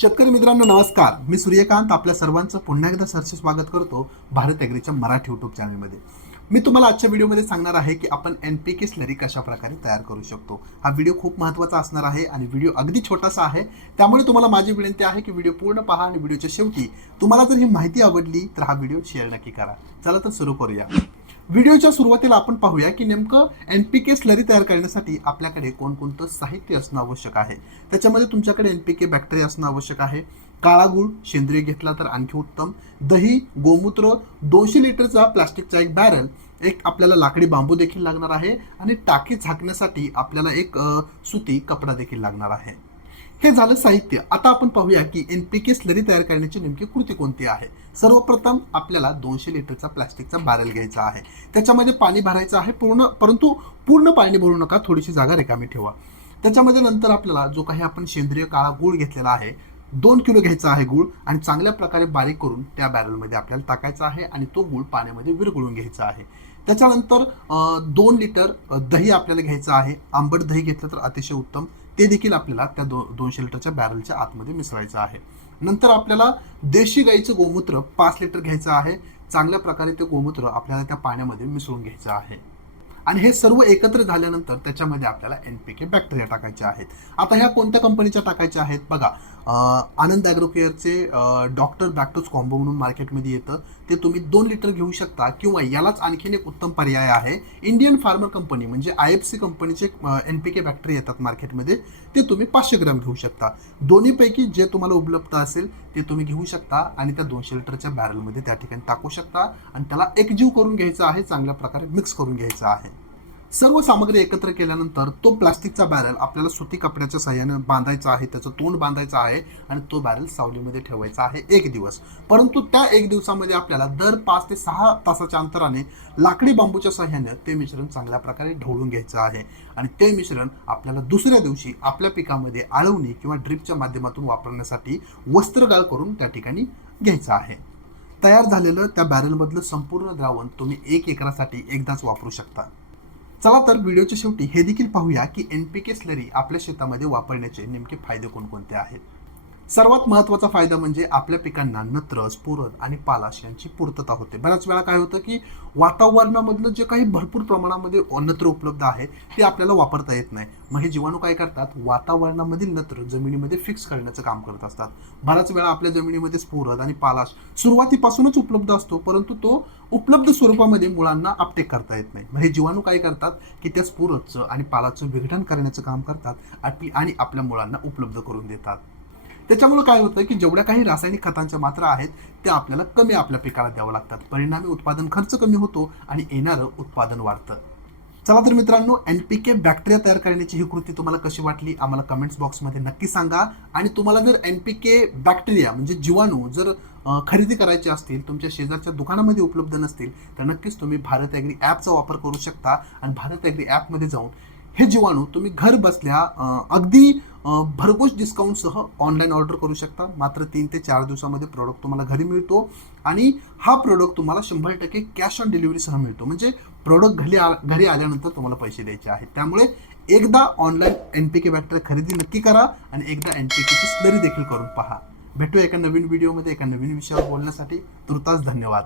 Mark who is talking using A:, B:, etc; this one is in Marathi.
A: शेतकरी मित्रांनो नमस्कार. मी सूर्यकांत आपल्या सर्वांचं पुन्हा एकदा सरसे स्वागत करतो भारत ॲग्रीच्या मराठी यूट्यूब चॅनलमध्ये मी तुम्हाला आजच्या व्हिडिओमध्ये सांगणार आहे की आपण एन पी के स्लरी कशा प्रकारे तयार करू शकतो. हा व्हिडिओ खूप महत्त्वाचा असणार आहे आणि व्हिडिओ अगदी छोटासा आहे. त्यामुळे तुम्हाला माझी विनंती आहे की व्हिडिओ पूर्ण पहा आणि व्हिडिओच्या शेवटी तुम्हाला जर ही माहिती आवडली तर हा व्हिडिओ शेअर नक्की करा. चला तर सुरू करूया. व्हिडिओच्या सुरुवातीला आपण पाहूया की नेमकं एन पी के स्लरी तयार करण्यासाठी आपल्याकडे कोणकोणतं साहित्य असणं आवश्यक आहे. त्याच्यामध्ये तुमच्याकडे एन पी के बॅक्टेरिया असणं आवश्यक आहे. काळा गुळ सेंद्रिय घेतला तर आणखी उत्तम. दही गोमूत्र दोनशे लिटरचा प्लास्टिकचा एक बॅरल एक आपल्याला लाकडी बांबू देखील लागणार आहे आणि टाकी झाकण्यासाठी आपल्याला एक सुती कपडा देखील लागणार आहे. हे झालं साहित्य. आता आपण पाहूया की एन पी के स्लरी तयार करण्याची नेमकी कृती कोणती आहे? सर्वप्रथम आपल्याला दोनशे लिटरचा प्लास्टिकचा बॅरल घ्यायचा आहे. त्याच्यामध्ये पाणी भरायचं आहे पूर्ण परंतु पूर्ण पाणी भरू नका थोडीशी जागा रिकामी ठेवा. त्याच्यामध्ये नंतर आपल्याला जो काही आपण सेंद्रिय काळा गूळ घेतलेला आहे दोन किलो घ्यायचा आहे गूळ आणि चांगल्या प्रकारे बारीक करून त्या बॅरलमध्ये आपल्याला टाकायचा आहे आणि तो गूळ पाण्यामध्ये विरघळून घ्यायचा आहे. त्याच्यानंतर दोन लिटर दही आपल्याला घ्यायचं आहे. आंबट दही घेतलं तर अतिशय उत्तम. ते देखील आपल्याला त्या दो दोनशे लिटरच्या बॅरलच्या आतमध्ये मिसळायचं आहे. नंतर आपल्याला देशी गाईचं गोमूत्र पाच लिटर घ्यायचं आहे. चांगल्या प्रकारे ते गोमूत्र आपल्याला त्या पाण्यामध्ये मिसळून घ्यायचं आहे. आणि हे सर्व एकत्र झाल्यानंतर त्याच्यामध्ये आपल्याला एन पी के बॅक्टेरिया टाकायचे आहेत. आता ह्या कोणत्या कंपनीच्या टाकायच्या आहेत? बघा आनंद ॲग्रोकेअरचे डॉक्टर बॅक्टोस कॉम्बो म्हणून मार्केटमध्ये येतं. ते तुम्ही दोन लिटर घेऊ शकता किंवा यालाच आणखीन एक उत्तम पर्याय आहे. इंडियन फार्मर कंपनी म्हणजे आय एफ सी कंपनीचे एन पी के बॅक्टरी येतात मार्केटमध्ये. ते तुम्ही पाचशे ग्रॅम घेऊ शकता. दोन्हीपैकी जे तुम्हाला उपलब्ध असेल ते तुम्ही घेऊ शकता आणि त्या दोनशे लिटरच्या बॅरलमध्ये त्या ठिकाणी टाकू शकता. आणि त्याला एकजीव करून घ्यायचा आहे चांगल्या प्रकारे मिक्स करून घ्यायचा आहे. सर्व सामग्री एकत्र केल्यानंतर तो प्लास्टिकचा बॅरल आपल्याला सुती कपड्याच्या सहाय्याने बांधायचा आहे त्याचं तोंड बांधायचं आहे आणि तो बॅरल सावलीमध्ये ठेवायचा आहे एक दिवस. परंतु त्या एक दिवसामध्ये आपल्याला दर पाच ते सहा तासाच्या अंतराने लाकडी बांबूच्या सहाय्याने ते मिश्रण चांगल्या प्रकारे ढवळून घ्यायचं आहे. आणि ते मिश्रण आपल्याला दुसऱ्या दिवशी आपल्या पिकामध्ये आळवणी किंवा ड्रिपच्या माध्यमातून वापरण्यासाठी वस्त्रगाळ करून त्या ठिकाणी घ्यायचं आहे. तयार झालेलं त्या बॅरलमधलं संपूर्ण द्रावण तुम्ही एक एकरासाठी एकदाच वापरू शकता. चला तर व्हिडिओच्या शेवटी हे देखील पाहूया की एन पी के स्लरी आपल्या शेतामध्ये वापरण्याचे नेमके फायदे कोणकोणते आहेत. सर्वात महत्त्वाचा फायदा म्हणजे आपल्या पिकांना नत्र स्फुरद आणि पालाश यांची पूर्तता होते. बऱ्याच वेळा काय होतं की वातावरणामधलं जे काही भरपूर प्रमाणामध्ये नत्र उपलब्ध आहे ते आपल्याला वापरता येत नाही. मग हे जीवाणू काय करतात? वातावरणामधील नत्र जमिनीमध्ये फिक्स करण्याचं काम करत असतात. बऱ्याच वेळा आपल्या जमिनीमध्ये स्फुरद आणि पालाश सुरुवातीपासूनच उपलब्ध असतो परंतु तो उपलब्ध स्वरूपामध्ये मुळांना अपटेक करता येत नाही. मग हे जीवाणू काय करतात? की त्या स्फुरदचं आणि पालाचं विघटन करण्याचं काम करतात आणि आपल्या मुळांना उपलब्ध करून देतात. त्याच्यामुळे काय होतं की जेवढ्या काही रासायनिक खतांच्या मात्रा आहेत त्या आपल्याला कमी आपल्या पिकाला द्यावं लागतात. परिणामी उत्पादन खर्च कमी होतो आणि येणारं उत्पादन वाढतं. चला तर मित्रांनो एन पी के बॅक्टेरिया तयार करण्याची ही कृती तुम्हाला कशी वाटली आम्हाला कमेंट्स बॉक्समध्ये नक्की सांगा. आणि तुम्हाला जर एन पी के बॅक्टेरिया म्हणजे जीवाणू जर खरेदी करायचे असतील तुमच्या शेजारच्या दुकानामध्ये उपलब्ध नसतील तर नक्कीच तुम्ही भारत ॲग्री ॲपचा वापर करू शकता. आणि भारत ॲग्री ॲपमध्ये जाऊन हे जीवाणू तुम्ही घर बसल्या अगदी भरघोस डिस्काउंटसह ऑनलाईन ऑर्डर करू शकता. मात्र तीन ते चार दिवसामध्ये प्रोडक्ट तुम्हाला घरी मिळतो आणि हा प्रोडक्ट तुम्हाला शंभर टक्के कॅश ऑन डिलिव्हरीसह मिळतो. म्हणजे प्रोडक्ट घरी आ घरी आल्यानंतर तुम्हाला पैसे द्यायचे आहेत. त्यामुळे एकदा online N P K battery खरेदी नक्की करा आणि एकदा एन पी केची स्लरी देखील करून पहा. भेटू एका नवीन व्हिडिओमध्ये एका नवीन विषयावर बोलण्यासाठी. तुर्तास धन्यवाद.